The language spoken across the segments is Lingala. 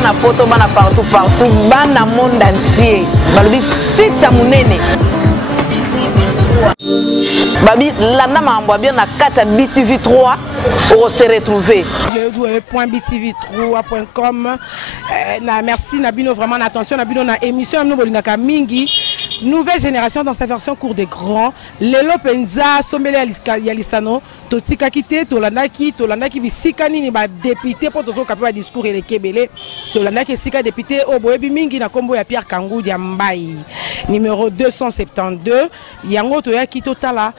bana poto bana partout bana monde entier balobi site munene babi landa mambo bien na kata BTV3 on se retrouver .btv3.com merci Nabino vraiment attention Nabino na émission nous bolingaka mingi nouvelle génération dans sa version cours des grands lelo penza sombele ya lisano totika kite tolandaki bisika nini ba député pour tozo kapeba discours et les kebele tolandaki sika député oboyebi mingi na kombo ya Pierre Kangou ya Mbai numéro 272 yango to ya kitotala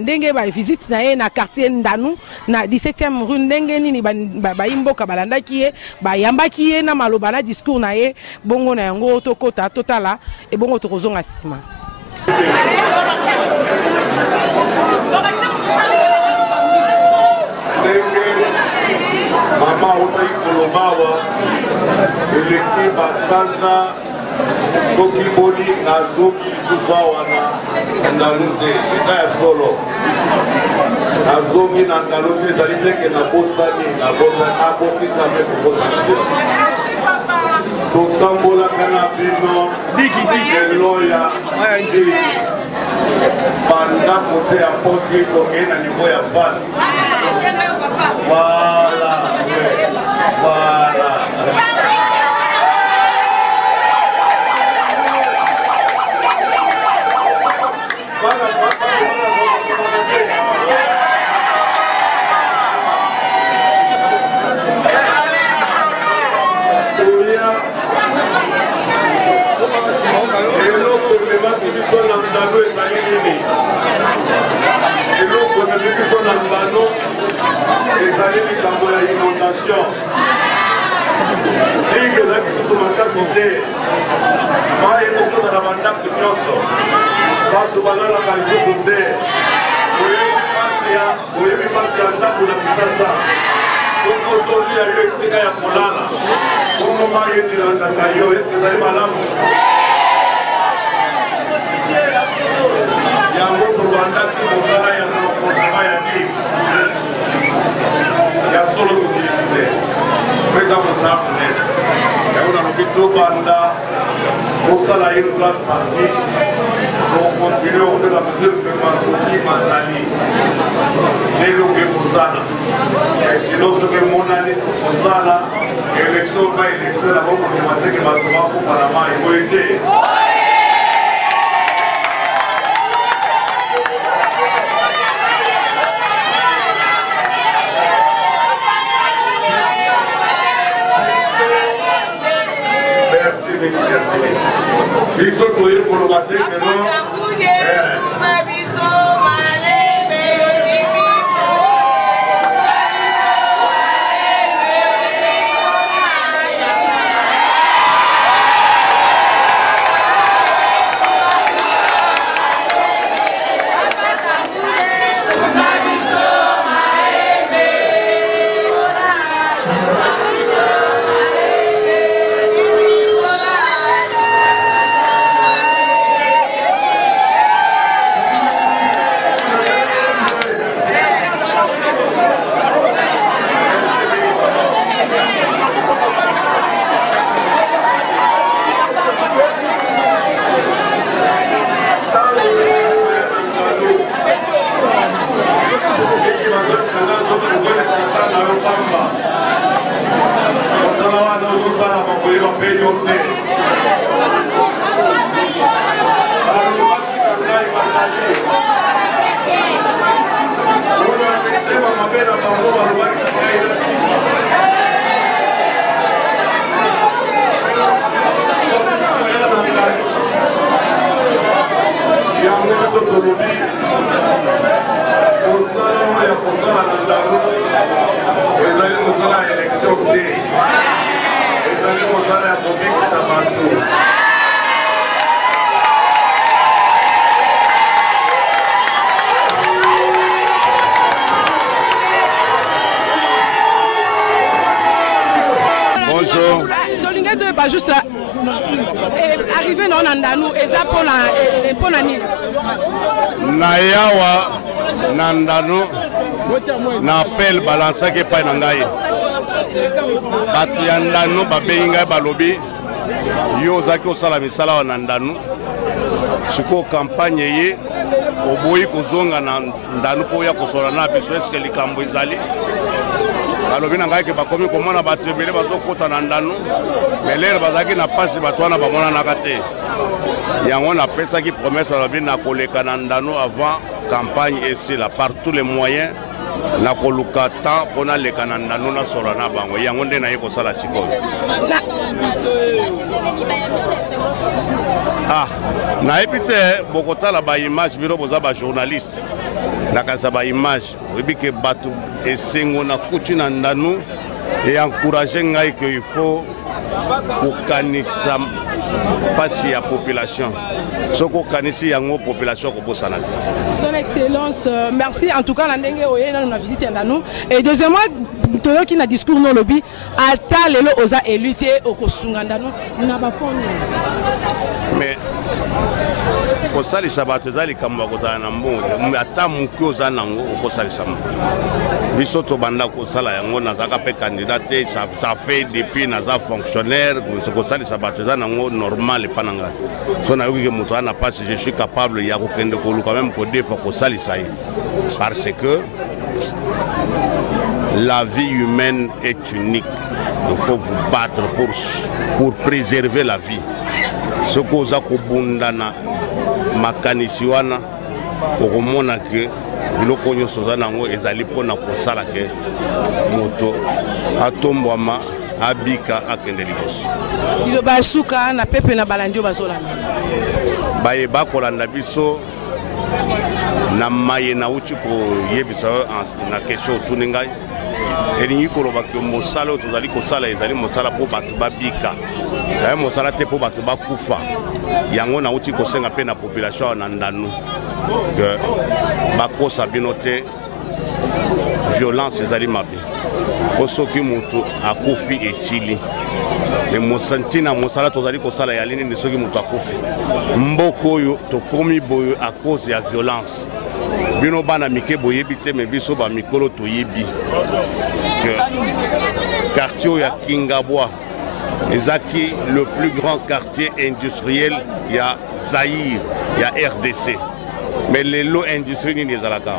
ndenge ba visite na ye na quartier Ndanu na 17e rue ndenge nini ba imboka balandaki ye ba yambaki ye na maloba na discours na ye bongo na yango to kota totala e bongo to kozonga sima mama otai kolobawa eleki basanza soki boli na zoki lisusu wana ndalu te eza ya solo nazomi na ndalu te ezali ndenge nabosani nabokisa mpe kobosana te totambolaka na bino lelo ya bandako te ya poti tokei na nivo ya vale voilà juste arrivé dans Nandanu et ça pour la nuit. Nayawa Nandanu n'appelle balancer que pas nangai. bato ya ndano babengi ngai balobi yo ozalaki osala misala wana ndano sikoyo kampagne ye oboyi kozonga na ndano mpo oya kosola na biso eske likambo ezali balobi na ngai ke bakomi komona bato ebele bazokota na ndano melere bazalaki na mpasi bato wana bamonanaka te yango napesaki promese balobi na koleka na ndano avant campagne esila par tous les moyens na koluka temps mpo naleka na ndano nasola na bango yango nde naye kosala sikoyo nayebi te bokotala baimage bino boza bajournaliste nakanisa baimage oyebi ke bato esengo nakuti na ndano eencourage ngai ke il faut kokanisa mpasi ya population soki okanisi yango population kobosana te. Son Excellence, merci en tout cas na ndenge oye na na visite ya ndano. Et deuxièmement toyoki na discours no lobi ata lelo oza élu te okosunga ndano na bafomi. Mais kosalisa bato eza likambo ya kozala na mbongo ata moki oza nango okosalisa mo biso tobanda kosala yango nazalaka mpe candidat te ça fait depuis naza fonctionnaire kosalisa bato eza nango normal epa na ngai so nayoki ke moto ana mpasi je suis capable ya kokende koluka même kodefa kosalisa ye parce que la vie humaine est unique. Il faut vous battre pour préserver la vie. Ce que vous avez bundana makanisi wana okomona ke biloko nyonso za nango ezali mpona kosala ke moto atombwama abika akende liboso. Izo basuka na pepe na balandio bazolanda. Bayeba kolanda biso na maye na uchi koyebisa na question otuni ngai elingi koloba ke mosala oyo tozali kosala ezali mosala mpo bato babika yaye mosala te mpo bato bakufa yango nauti kosenga mpe na population na ndano ke bakosa bino te violence ezali mabe po soki moto akufi esili me mosantina mosala tozali kosala ya lini nde soki moto akufi mboka oyo tokomi boyo a cause ya violence bino bana mike boyebi te me biso bamikolo toyebi que quartier ya Kingabwa ezaki le plus grand quartier industriel ya Zaïre ya RDC mais lelo industrie nini ezalaka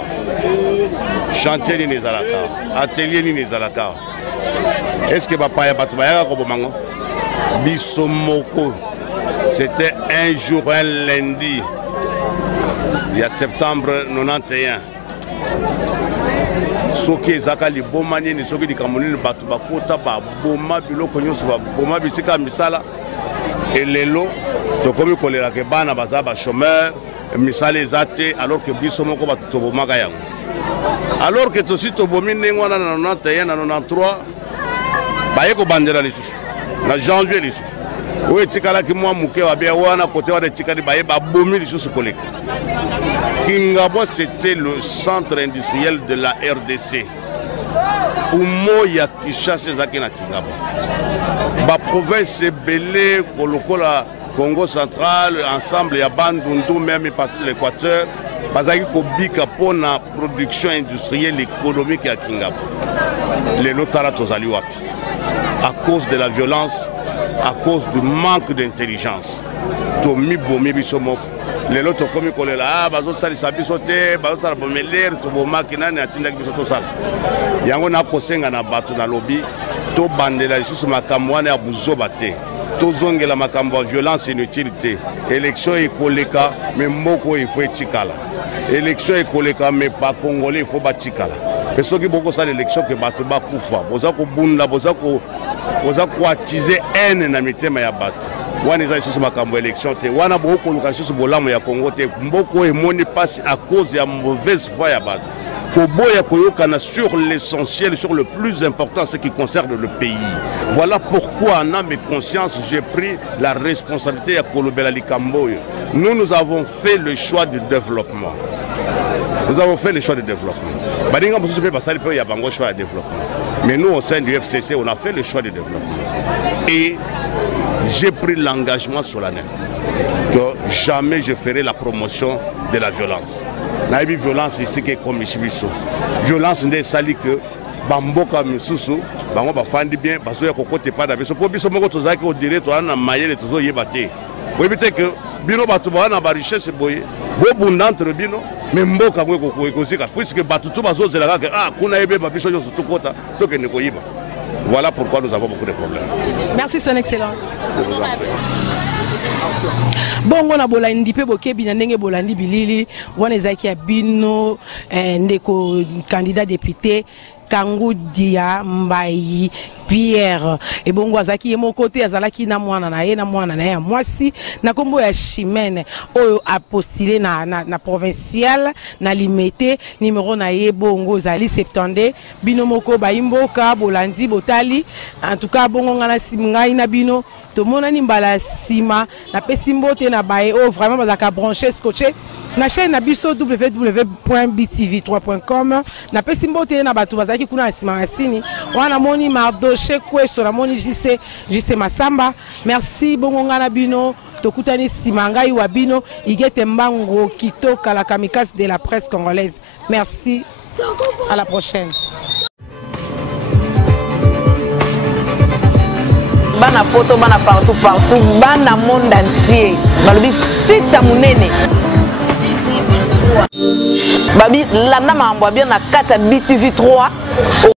chantier nini ezalaka atelier nini ezalaka est-ce que bapaya bato bayaka kobomango biso moko c'était un jour un lundi il y a septembre 91 soki ezaka liboma nini soki likambo nini bato bakota baboma biloko nyonso baboma bisika misala elelo tokomi kolelaka bana baza bachômeur misala eza te alors que biso moko bato tobomaka yango alors que tosi tobomi ndenge wana na 91 na 93 baye kobandela lisusu na janvier lisusu oyo etikalaki mwa moke babia wana kote wana etikali baye babomi lisusu koleka. Kingabwa c'était le centre industriel de la RDC. Umo ya Kinshasa ezaki na Kingabwa. Ba province ebele kolokola Congo central ensemble ya Bandundu même partie de l'Équateur bazaki kobika pona production industrielle économique ya Kingabwa. Lelo tala tozali wapi à cause de la violence, à cause du manque d'intelligence. Tomi bomi biso moko lelo tokomi kolela bazosalisa biso te bazosala bomelere tobomaki nani atindaki biso tosala yango nakosenga na bato na lobi tobandela lisusu makambo wana ya buzoba te tozongela makambo ya violence inutile te élection ekoleka me mboko ifo etikala élection ekoleka me bakongole ifo batikala pe soki bokosala élection ke bato bakufa boza kobunda boza koatize haine na mitema ya bato wana eza lisusu makambo ya élection te wana bokoluka lisusu bolamu ya Congo te mboko emoni pasi à cause ya mauvaise foi ya bato koboya koyokana sur l'essentiel, sur le plus important, ce qui concerne le pays. Voilà pourquoi en âme et conscience j'ai pris la responsabilité à Kolobela Likamboyo. Nous avons fait le choix du développement. Nous avons fait le choix du développement. Mais nous au sein du FCC on a fait le choix du développement et j'ai pris l'engagement solennel que jamais je ferai la promotion de la violence. La violence ici qui est comme Ishibiso. Violence n'est sali que bamboka misusu bango bafandi bien bazoya kokote pa na biso po biso moko tozalaki odire toza na mayele tozoyeba te oyebi te ke bino bato baa na barichesse boye bobunda entre bino me mboka ngo ekozika puisque bato tu bazozelaka ke kuna yebeba biso nyonso tukota tokende koyiba. Voilà pourquoi nous avons beaucoup de problèmes. Merci son excellence. Bongo na bolandi pe bokebi na ndenge bolandi bilili wana ezaki ya bino ndeko candidat député Kangu Dia Mbayi Pierre et bongo azaki mon côté azalaki na mwana na ye ya mwasi na kombo ya Chimene oyo a postulé na provincial na limité numéro na ye bongo zali 72 bino moko baimboka bolandi botali en tout cas bongo ngana ngai na bino to monani mbala sima na pesimbote na bae oh vraiment bazaka brancher scotché na chaîne na biso www.btv3.com na pesimbote na batu bazaki kuna sima masini wana moni mardoche kweso na moni JC Masamba. Merci bongo ngana bino tokutani sima ngai wa bino igete mbango kitoka la kamikaze de la presse congolaise. Merci, à la prochaine. Bana poto bana partout bana monde entier balobi sita munene babi landa mambo bien na kata BTV3